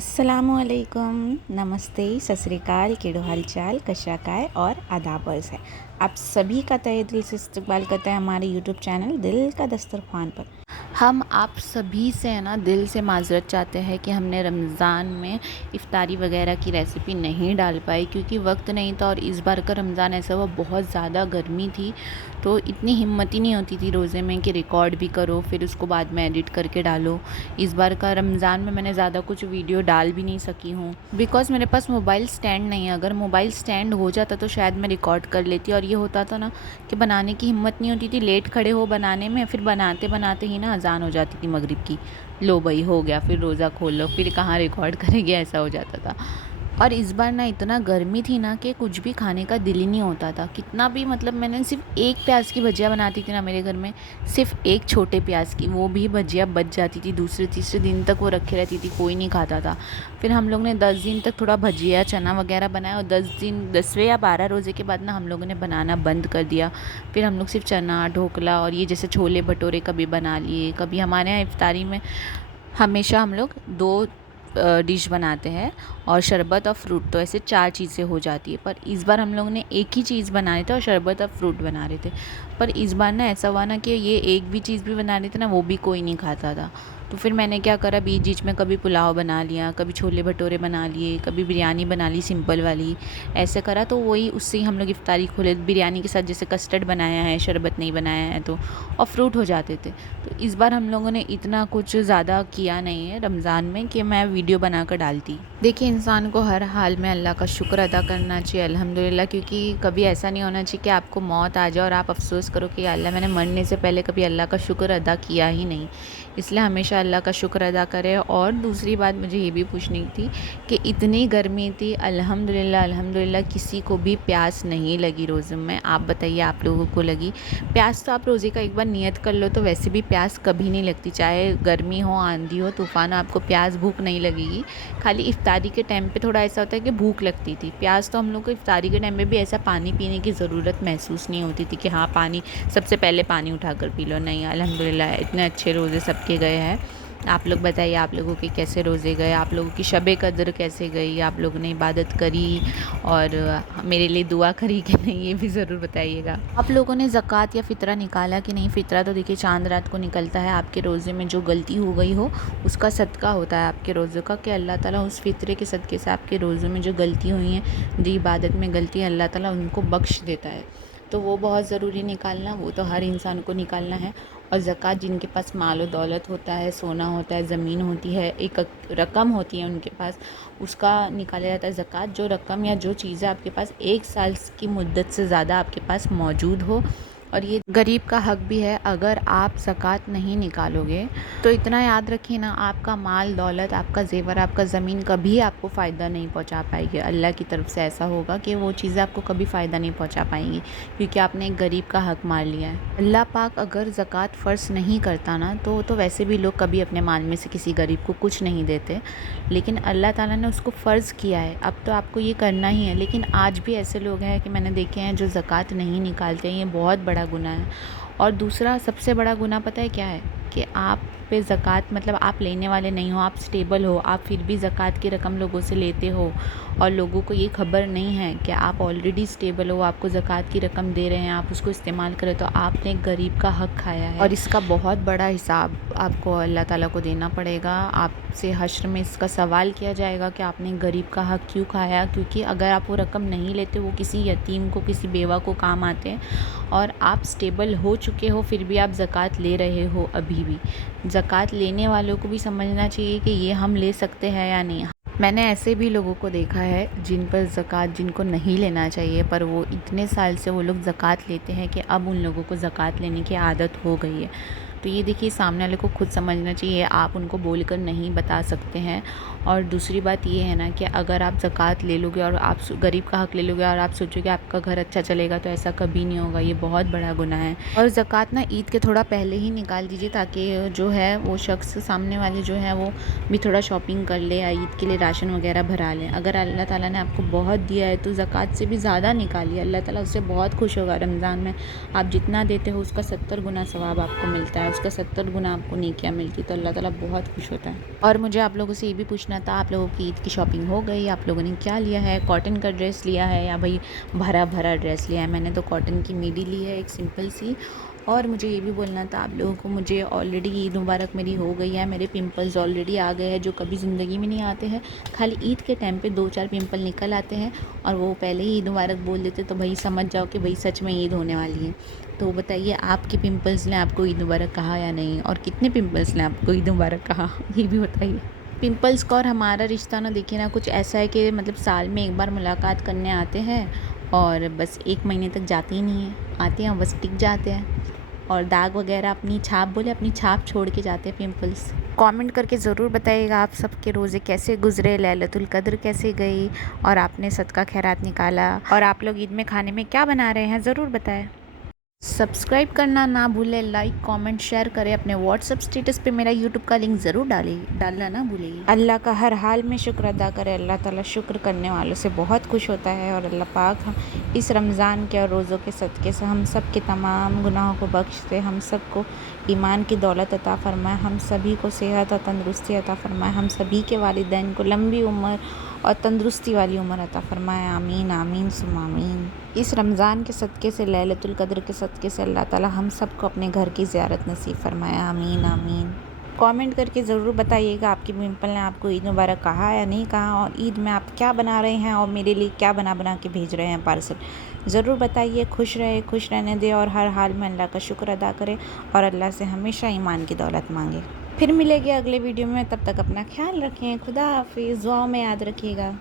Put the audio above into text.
अस्सलामुअलैकुम, नमस्ते, सत श्री अकाल, केड़ो हालचाल, कशा काय और आदाब अर्ज़ है। आप सभी का तहे दिल से इस्तकबाल करते हैं हमारे यूट्यूब चैनल दिल का दस्तरखान पर। हम आप सभी से है ना दिल से माज़रत चाहते हैं कि हमने रमज़ान में इफ़्तारी वगैरह की रेसिपी नहीं डाल पाई क्योंकि वक्त नहीं था। और इस बार का रमज़ान ऐसा हुआ, बहुत ज़्यादा गर्मी थी तो इतनी हिम्मत ही नहीं होती थी रोज़े में कि रिकॉर्ड भी करो फिर उसको बाद में एडिट करके डालो। इस बार का रमज़ान में मैंने ज़्यादा कुछ वीडियो डाल भी नहीं सकी हूँ बिकॉज़ मेरे पास मोबाइल स्टैंड नहीं है। अगर मोबाइल स्टैंड हो जाता तो शायद मैं रिकॉर्ड कर लेती। और ये होता था ना कि बनाने की हिम्मत नहीं होती थी, लेट खड़े हो बनाने में, फिर बनाते बनाते ही ना अजान हो जाती थी मगरिब की, लो भाई हो गया, फिर रोज़ा खोल लो, फिर कहाँ रिकॉर्ड करेंगे, ऐसा हो जाता था। और इस बार ना इतना गर्मी थी ना कि कुछ भी खाने का दिल ही नहीं होता था। कितना भी मतलब मैंने सिर्फ एक प्याज की भजिया बनाती थी ना मेरे घर में, सिर्फ एक छोटे प्याज की, वो भी भजिया बच जाती थी, दूसरे तीसरे दिन तक वो रखी रहती थी, कोई नहीं खाता था। फिर हम लोग ने 10 दिन तक थोड़ा भजिया चना वगैरह बनाया और 10 दिन 10वें या 12 रोज़े के बाद ना हम लोगों ने बनाना बंद कर दिया। फिर हम लोग सिर्फ चना ढोकला और ये जैसे छोले भटूरे कभी बना लिए। कभी हमारे यहाँ इफ्तारी में हमेशा हम लोग 2 डिश बनाते हैं और शरबत और फ्रूट, तो ऐसे 4 चीज़ें हो जाती है। पर इस बार हम लोगों ने एक ही चीज़ बनाए थे और शरबत और फ्रूट बना रहे थे। पर इस बार ना ऐसा हुआ ना कि ये एक भी चीज़ भी बना रहे थे ना, वो भी कोई नहीं खाता था। तो फिर मैंने क्या करा, बीच बीच में कभी पुलाव बना लिया, कभी छोले भटूरे बना लिए, कभी बिरयानी बना ली सिंपल वाली, ऐसे करा। तो वही उससे ही हम लोग इफ्तारी खोले। बिरयानी के साथ जैसे कस्टर्ड बनाया है, शरबत नहीं बनाया है तो, और फ्रूट हो जाते थे। तो इस बार हम लोगों ने इतना कुछ ज़्यादा किया नहीं है रमज़ान में कि मैं वीडियो बनाकर डालती। देखिए, इंसान को हर हाल में अल्लाह का शुक्र अदा करना चाहिए, अल्हम्दुलिल्लाह। क्योंकि कभी ऐसा नहीं होना चाहिए कि आपको मौत आ जाए और आप अफ़सोस करो कि या अल्लाह मैंने मरने से पहले कभी अल्लाह का शुक्र अदा किया ही नहीं। इसलिए हमेशा अल्लाह का शुक्र अदा करें। और दूसरी बात मुझे ये भी पूछनी थी कि इतनी गर्मी थी, अल्हम्दुलिल्लाह अल्हम्दुलिल्लाह किसी को भी प्यास नहीं लगी रोज़े में। आप बताइए, आप लोगों को लगी प्यास? तो आप रोज़े का एक बार नियत कर लो तो वैसे भी प्यास कभी नहीं लगती, चाहे गर्मी हो, आंधी हो, तूफ़ान हो, आपको प्यास भूख नहीं लगेगी। खाली इफ्तारी के टाइम पे थोड़ा ऐसा होता है कि भूख लगती थी। प्यास तो हम लोग को इफ्तारी के टाइम पे भी ऐसा पानी पीने की ज़रूरत महसूस नहीं होती थी कि हाँ पानी, सबसे पहले पानी उठाकर पी लो। नहीं, अल्हम्दुलिल्लाह इतने अच्छे रोज़े सबके गए हैं। आप लोग बताइए, आप लोगों के कैसे रोज़े गए, आप लोगों की शब कद्र कैसे गई, आप लोगों ने इबादत करी और मेरे लिए दुआ करी कि नहीं, ये भी ज़रूर बताइएगा। आप लोगों ने ज़कात या फ़ितरा निकाला कि नहीं? फ़ितरा तो देखिए चाँद रात को निकलता है। आपके रोज़े में जो गलती हो गई हो उसका सदका होता है आपके रोज़े का, कि अल्लाह ताला उस फ़ितरे के सदक़े से आपके रोज़ों में जो गलती हुई हैं, जो इबादत में गलती है, अल्लाह ताला उनको बख्श देता है। तो वो बहुत ज़रूरी निकालना, वो तो हर इंसान को निकालना है। और ज़कात जिनके पास माल और दौलत होता है, सोना होता है, ज़मीन होती है, एक रकम होती है उनके पास, उसका निकाला जाता है ज़कात। जो रकम या जो चीज़ें आपके पास 1 साल की मुद्दत से ज़्यादा आपके पास मौजूद हो। और ये गरीब का हक भी है, अगर आप ज़कात नहीं निकालोगे तो इतना याद रखिए ना, आपका माल दौलत, आपका ज़ेवर, आपका ज़मीन कभी आपको फ़ायदा नहीं पहुंचा पाएगी। अल्लाह की तरफ से ऐसा होगा कि वो चीज़ें आपको कभी फ़ायदा नहीं पहुंचा पाएंगी, क्योंकि आपने एक गरीब का हक मार लिया है। अल्लाह पाक अगर ज़कात फ़र्ज़ नहीं करता ना तो वैसे भी लोग कभी अपने माल में से किसी गरीब को कुछ नहीं देते, लेकिन अल्लाह ताला ने उसको फ़र्ज़ किया है, अब तो आपको ये करना ही है। लेकिन आज भी ऐसे लोग हैं कि मैंने देखे हैं जो ज़कात नहीं निकालते हैं, ये बहुत बड़ा गुनाह है। और दूसरा सबसे बड़ा गुनाह पता है क्या है? कि आप पे ज़कात, मतलब आप लेने वाले नहीं हो, आप स्टेबल हो, आप फिर भी ज़कात की रकम लोगों से लेते हो और लोगों को ये खबर नहीं है कि आप ऑलरेडी स्टेबल हो, आपको ज़कात की रकम दे रहे हैं, आप उसको इस्तेमाल करें, तो आपने एक गरीब का हक खाया है और इसका बहुत बड़ा हिसाब आपको अल्लाह ताला को देना पड़ेगा। आपसे हश्र में इसका सवाल किया जाएगा कि आपने गरीब का हक क्यों खाया। क्योंकि अगर आप वो रकम नहीं लेते, वो किसी यतीम को, किसी बेवा को काम आते हैं, और आप स्टेबल हो चुके हो फिर भी आप ज़कात ले रहे हो। अभी भी ज़कात लेने वालों को भी समझना चाहिए कि ये हम ले सकते हैं या नहीं। मैंने ऐसे भी लोगों को देखा है जिन पर ज़कात, जिनको नहीं लेना चाहिए, पर वो इतने साल से वो लोग ज़कात लेते हैं कि अब उन लोगों को ज़कात लेने की आदत हो गई है। तो ये देखिए, सामने वाले को खुद समझना चाहिए, आप उनको बोलकर नहीं बता सकते हैं। और दूसरी बात ये है ना कि अगर आप ज़कात ले लोगे और आप गरीब का हक ले लोगे और आप सोचोगे आपका घर अच्छा चलेगा, तो ऐसा कभी नहीं होगा, ये बहुत बड़ा गुनाह है। और ज़कात ना ईद के थोड़ा पहले ही निकाल दीजिए, ताकि जो है वो शख्स सामने वाले जो है वो भी थोड़ा शॉपिंग कर ले या ईद के लिए राशन वगैरह भरा लें। अगर अल्लाह ताला ने आपको बहुत दिया है तो ज़कात से भी ज़्यादा निकालिए, अल्लाह ताला उससे बहुत खुश होगा। रमज़ान में आप जितना देते हो उसका 70 गुना सवाब आपको मिलता है। उसका 70 गुना आपको नेकियां मिलती, तो अल्लाह ताला बहुत खुश होता है। और मुझे आप लोगों से ये भी पूछना था, आप लोगों की ईद की शॉपिंग हो गई? आप लोगों ने क्या लिया है? कॉटन का ड्रेस लिया है या भाई भरा भरा ड्रेस लिया है? मैंने तो कॉटन की मिडी ली है, एक सिंपल सी। और मुझे ये भी बोलना था आप लोगों को, मुझे ऑलरेडी ईद मुबारक मेरी हो गई है। मेरे पिंपल्स ऑलरेडी आ गए हैं जो कभी ज़िंदगी में नहीं आते हैं, खाली ईद के टाइम पे 2-4 पिंपल निकल आते हैं और वो पहले ही ईद मुबारक बोल देते, तो भाई समझ जाओ कि भाई सच में ईद होने वाली है। तो बताइए, आपके पिंपल्स ने आपको ईद मुबारक कहा या नहीं, और कितने पिंपल्स ने आपको ईद मुबारक कहा, ये भी बताइए। पिंपल्स का और हमारा रिश्ता ना देखिए ना कुछ ऐसा है कि मतलब साल में एक बार मुलाकात करने आते हैं और बस 1 महीने तक जाते ही नहीं हैं, आते हैं बस टिक जाते हैं और दाग वगैरह अपनी छाप, बोले अपनी छाप छोड़ के जाते हैं पिंपल्स। कमेंट करके ज़रूर बताइएगा आप सबके रोज़े कैसे गुजरे, लैलतुल कद्र कैसे गई, और आपने सदका खैरात निकाला, और आप लोग ईद में खाने में क्या बना रहे हैं ज़रूर बताएं। सब्सक्राइब करना ना भूलें, लाइक कमेंट शेयर करें, अपने व्हाट्सएप स्टेटस पे मेरा यूट्यूब का लिंक ज़रूर डालना ना भूलिए। अल्लाह का हर हाल में शुक्र अदा करें, अल्लाह ताला शुक्र करने वालों से बहुत खुश होता है। और अल्लाह पाक हम इस रमज़ान के और रोज़ों के सदक़े से हम सब के तमाम गुनाहों को बख्श दे, हम सब को ईमान की दौलत अता फ़रमाए, हम सभी को सेहत और तंदरुस्ती अता फ़रमाए, हम सभी के वालिदैन को लंबी उम्र और तंदरुस्ती वाली उम्र अता फ़रमाए। आमीन आमीन सुम्मा आमीन। इस रमज़ान के सदक़े से, लैलतुल कद्र के सदक़े से अल्लाह ताला हम सब को अपने घर की ज़ियारत नसीब फ़रमाए। आमीन आमीन। कमेंट करके ज़रूर बताइएगा आपकी पिंपल ने आपको ईद मुबारक कहा या नहीं कहा, और ईद में आप क्या बना रहे हैं और मेरे लिए क्या बना बना के भेज रहे हैं पार्सल, ज़रूर बताइए। खुश रहे, खुश रहने दें और हर हाल में अल्लाह का शुक्र अदा करें और अल्लाह से हमेशा ईमान की दौलत मांगे। फिर मिलेंगे अगले वीडियो में, तब तक अपना ख्याल रखें। खुदा हाफिज़, दुआओं में याद रखिएगा।